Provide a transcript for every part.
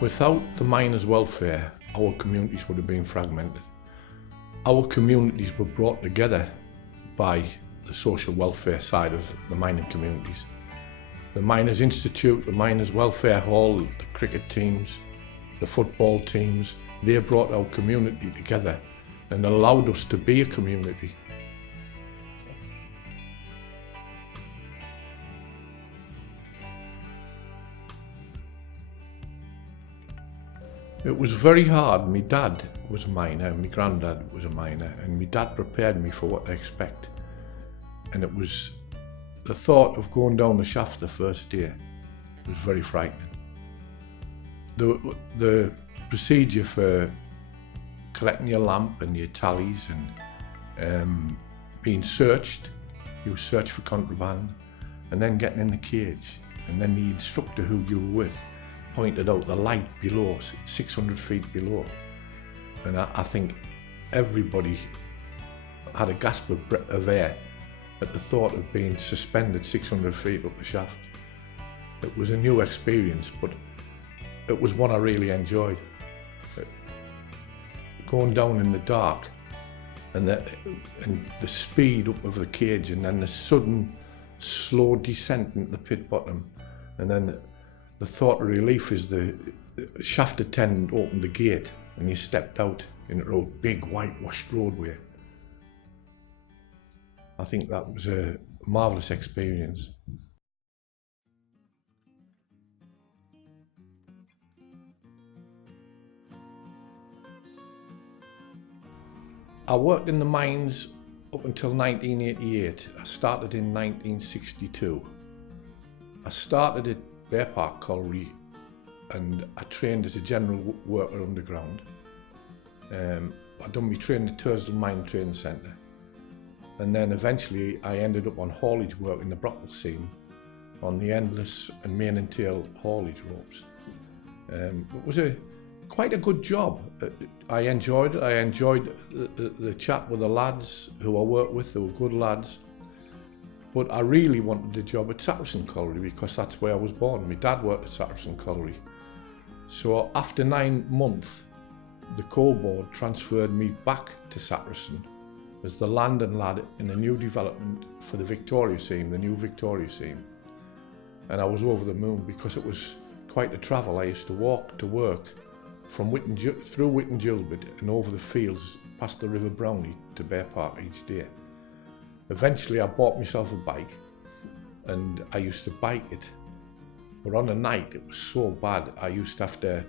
Without the miners' welfare, our communities would have been fragmented. Our communities were brought together by the social welfare side of the mining communities. The Miners' Institute, the Miners' Welfare Hall, the cricket teams, the football teams, they brought our community together and allowed us to be a community. It was very hard. My dad was a miner, my granddad was a miner, and my dad prepared me for what to expect. And it was the thought of going down the shaft the first day was very frightening. The procedure for collecting your lamp and your tallies and being searched, you search for contraband, and then getting in the cage, and then the instructor who you were with pointed out the light below, 600 feet below. And I think everybody had a gasp of air at the thought of being suspended 600 feet up the shaft. It was a new experience, but it was one I really enjoyed. Going down in the dark and the speed up of the cage, and then the sudden slow descent into the pit bottom, and then the thought of relief is the shaft attendant opened the gate and you stepped out in a big whitewashed roadway. I think that was a marvellous experience. I worked in the mines up until 1988. I started in 1962. I started at Bear Park Colliery and I trained as a general worker underground. I done my training at Tursdale Mine Training Centre, and then eventually I ended up on haulage work in the Brockle seam on the endless and main and tail haulage ropes. It was quite a good job. I enjoyed it. I enjoyed the chat with the lads who I worked with. They were good lads. But I really wanted a job at Saracen Colliery because that's where I was born. My dad worked at Saracen Colliery. So after 9 months, the coal board transferred me back to Saracen as the landing lad in a new development for the Victoria seam, the new Victoria seam. And I was over the moon because it was quite a travel. I used to walk to work from through Whitton Gilbert and over the fields past the River Brownlee to Bear Park each day. Eventually I bought myself a bike and I used to bike it, but on a night it was so bad I used to have to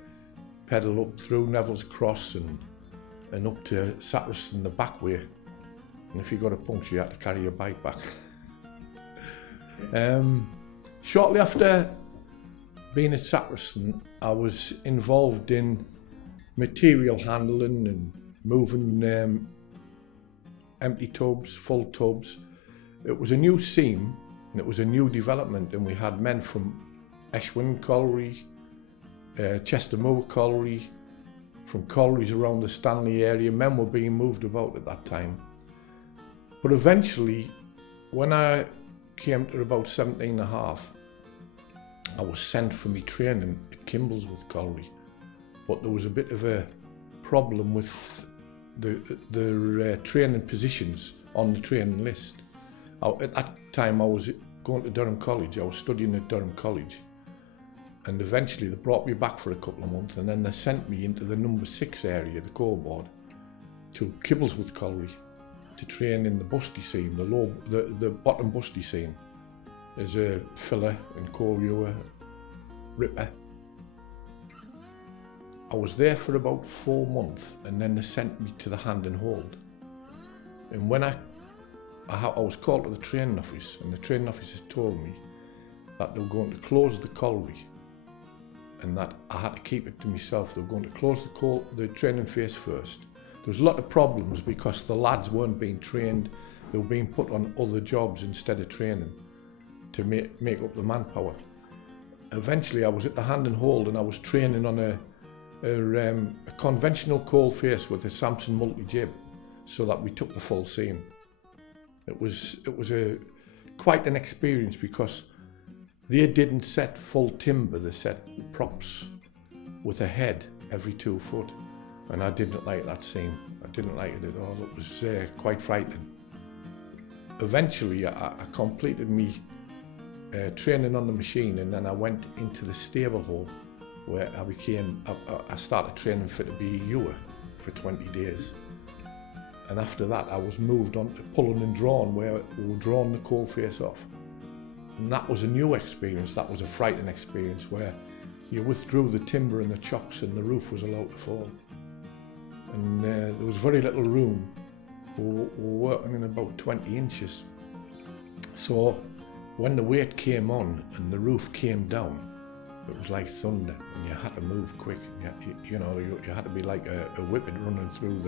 pedal up through Neville's Cross and up to Saracen the back way, and if you got a puncture you had to carry your bike back. Shortly after being at Saracen I was involved in material handling and moving empty tubs, full tubs. It was a new seam and it was a new development, and we had men from Eshwin Colliery, Chestermoor Colliery, from collieries around the Stanley area. Men were being moved about at that time. But eventually, when I came to about 17 and a half, I was sent for my training at Kimblesworth Colliery. But there was a bit of a problem with the training positions on the training list. At that time I was going to Durham College. I was studying at Durham College, and eventually they brought me back for a couple of months, and then they sent me into the number 6 area, the coal board, to Kibblesworth Colliery to train in the busty seam, the bottom busty seam, as a filler and coal ewer, ripper. I was there for about 4 months, and then they sent me to the hand and hold. And when I was called to the training office, and the training officer told me that they were going to close the colliery and that I had to keep it to myself. They were going to close the training phase first. There was a lot of problems because the lads weren't being trained. They were being put on other jobs instead of training to make up the manpower. Eventually I was at the hand and hold, and I was training on a conventional coal face with a Samson multi-jib, so that we took the full seam. It was quite an experience because they didn't set full timber, they set props. with a head every 2 foot. And I didn't like that scene. I didn't like it at all. It was quite frightening. Eventually, I completed me training on the machine, and then I went into the stable hall where I started training for to be a ewer for 20 days. And after that, I was moved on to pulling and drawing, where we were drawing the coal face off. And that was a new experience. That was a frightening experience, where you withdrew the timber and the chocks and the roof was allowed to fall. And there was very little room. We were working in about 20 inches. So when the weight came on and the roof came down, it was like thunder, and you had to move quick. You had to be like a whippet running through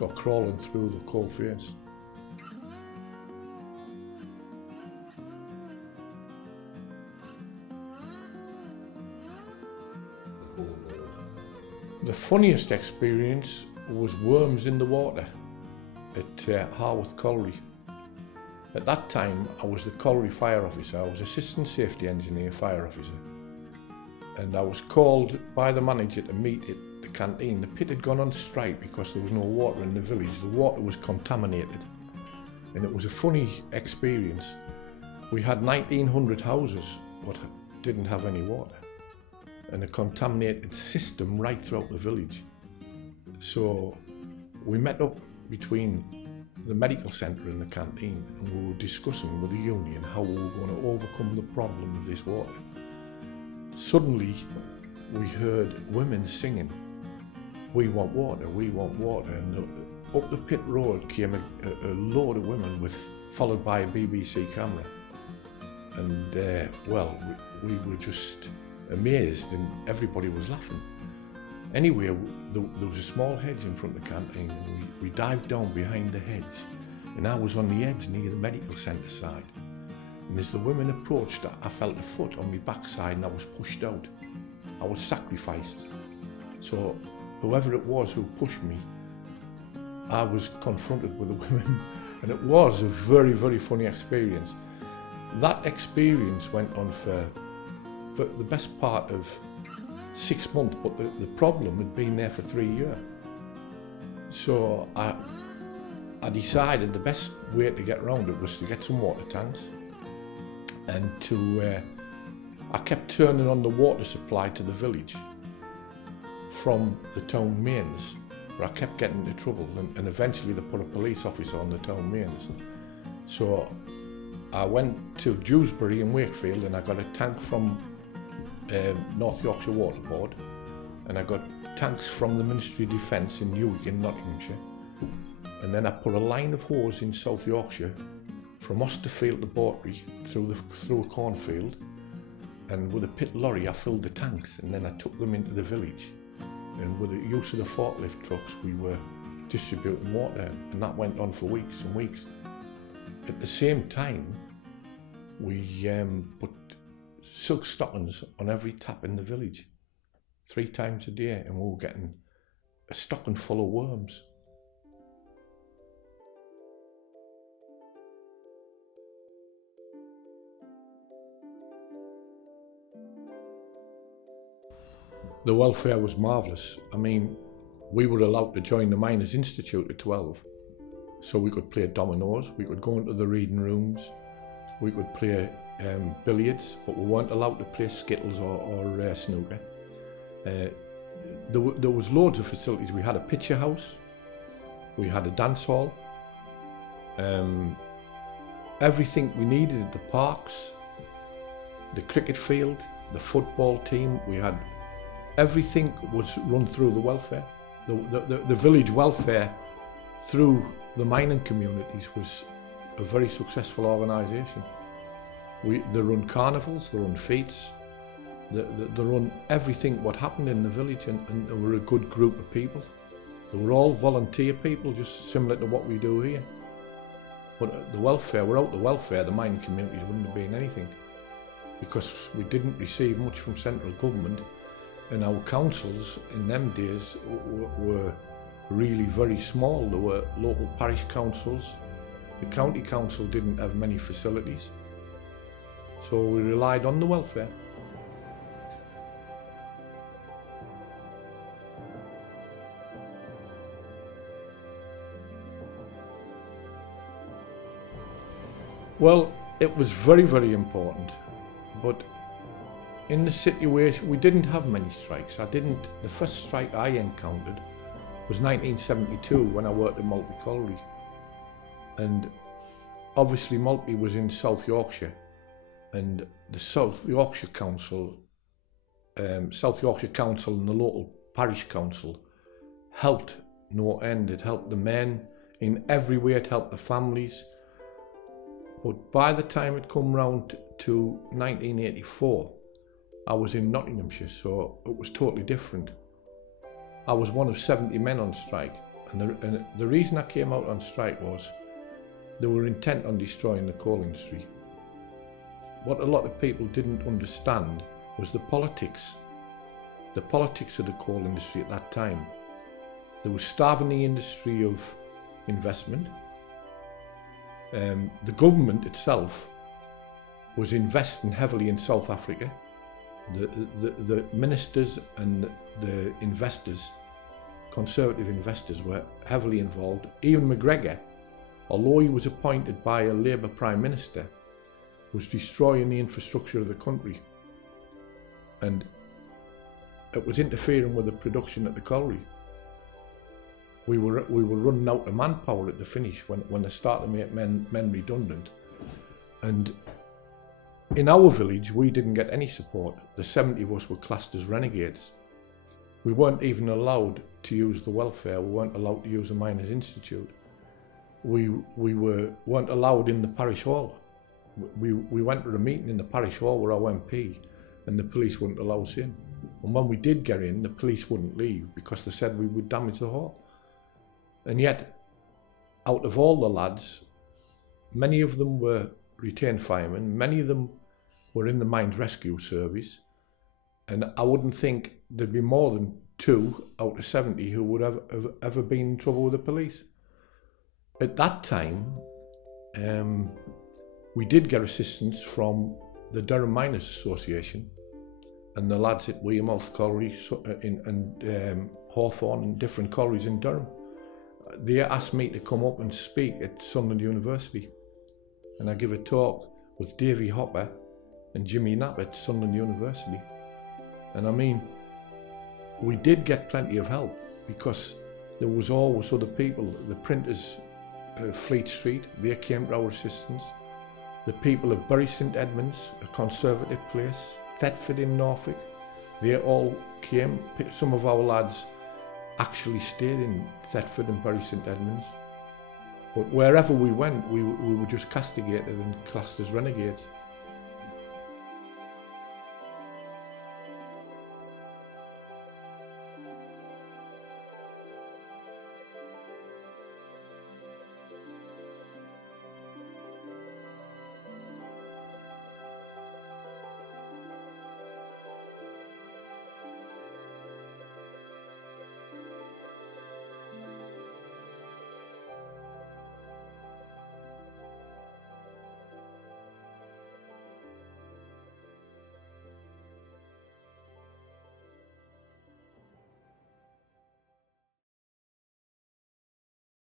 or crawling through the coal face. The funniest experience was worms in the water at Harworth Colliery. At that time, I was the colliery fire officer. I was assistant safety engineer fire officer. And I was called by the manager to meet at the canteen. The pit had gone on strike because there was no water in the village. The water was contaminated. And it was a funny experience. We had 1,900 houses but didn't have any water, and a contaminated system right throughout the village. So we met up between the medical centre and the canteen, and we were discussing with the union how we were going to overcome the problem of this water. Suddenly we heard women singing, "We want water, we want water," and up the pit road came a load of women followed by a BBC camera. And we were just amazed, and everybody was laughing. Anyway, there was a small hedge in front of the canteen, and we dived down behind the hedge, and I was on the edge near the medical centre side. And as the women approached, I felt a foot on my backside and I was pushed out. I was sacrificed. So whoever it was who pushed me, I was confronted with the women, and it was a very, very funny experience. That experience went on for the best part of 6 months, but the problem had been there for 3 years. So I decided the best way to get around it was to get some water tanks, and I kept turning on the water supply to the village from the town mains, but I kept getting into trouble, and eventually they put a police officer on the town mains. So I went to Dewsbury in Wakefield, and I got a tank from North Yorkshire Water Board, and I got tanks from the Ministry of Defence in Newark in Nottinghamshire. And then I put a line of hose in South Yorkshire from Austerfield to Bawtry through a cornfield, and with a pit lorry I filled the tanks, and then I took them into the village, and with the use of the forklift trucks we were distributing water, and that went on for weeks and weeks. At the same time, we put silk stockings on every tap in the village 3 times a day, and we were getting a stocking full of worms. The welfare was marvellous. I mean, we were allowed to join the Miners' Institute at 12, so we could play dominoes, we could go into the reading rooms, we could play billiards, but we weren't allowed to play skittles or snooker. There was loads of facilities. We had a picture house, we had a dance hall, everything we needed at the parks, the cricket field, the football team. We had everything was run through the welfare. The village welfare through the mining communities was a very successful organisation. They run carnivals, they run fetes, they run everything what happened in the village, and they were a good group of people. They were all volunteer people, just similar to what we do here. But without the welfare, the mining communities wouldn't have been anything, because we didn't receive much from central government, and our councils in them days were really very small. There were local parish councils. The county council didn't have many facilities, so we relied on the welfare. Well, it was very, very important, but in the situation, we didn't have many strikes. The first strike I encountered was 1972 when I worked at Maltby Colliery. And obviously Maltby was in South Yorkshire, and the South Yorkshire Council and the local parish council helped no end. It helped the men in every way, it helped the families. But by the time it come round to 1984, I was in Nottinghamshire, so it was totally different. I was one of 70 men on strike, and the reason I came out on strike was they were intent on destroying the coal industry. What a lot of people didn't understand was the politics of the coal industry at that time. They were starving the industry of investment. The government itself was investing heavily in South Africa. The ministers and the investors, conservative investors, were heavily involved. Even McGregor, although he was appointed by a Labour Prime Minister, was destroying the infrastructure of the country, and it was interfering with the production at the colliery. We were running out of manpower at the finish when they started to make men redundant. And in our village, we didn't get any support. The 70 of us were classed as renegades. We weren't even allowed to use the welfare. We weren't allowed to use the Miners' Institute. We weren't allowed in the parish hall. We went to a meeting in the parish hall with our MP, and the police wouldn't allow us in. And when we did get in, the police wouldn't leave because they said we would damage the hall. And yet, out of all the lads, many of them were retained firemen, many of them were in the Mines Rescue Service, and I wouldn't think there'd be more than 2 out of 70 who would have ever been in trouble with the police. At that time, we did get assistance from the Durham Miners Association and the lads at Wearmouth Colliery and Hawthorne and different collieries in Durham. They asked me to come up and speak at Sunderland University, and I give a talk with Davy Hopper and Jimmy Knapp at Sunderland University. And I mean, we did get plenty of help because there was always other people. The printers at Fleet Street, they came to our assistance. The people of Bury St Edmunds, a conservative place, Thetford in Norfolk, they all came. Some of our lads actually stayed in Thetford and Bury St Edmunds. But wherever we went, we were just castigated and classed as renegades.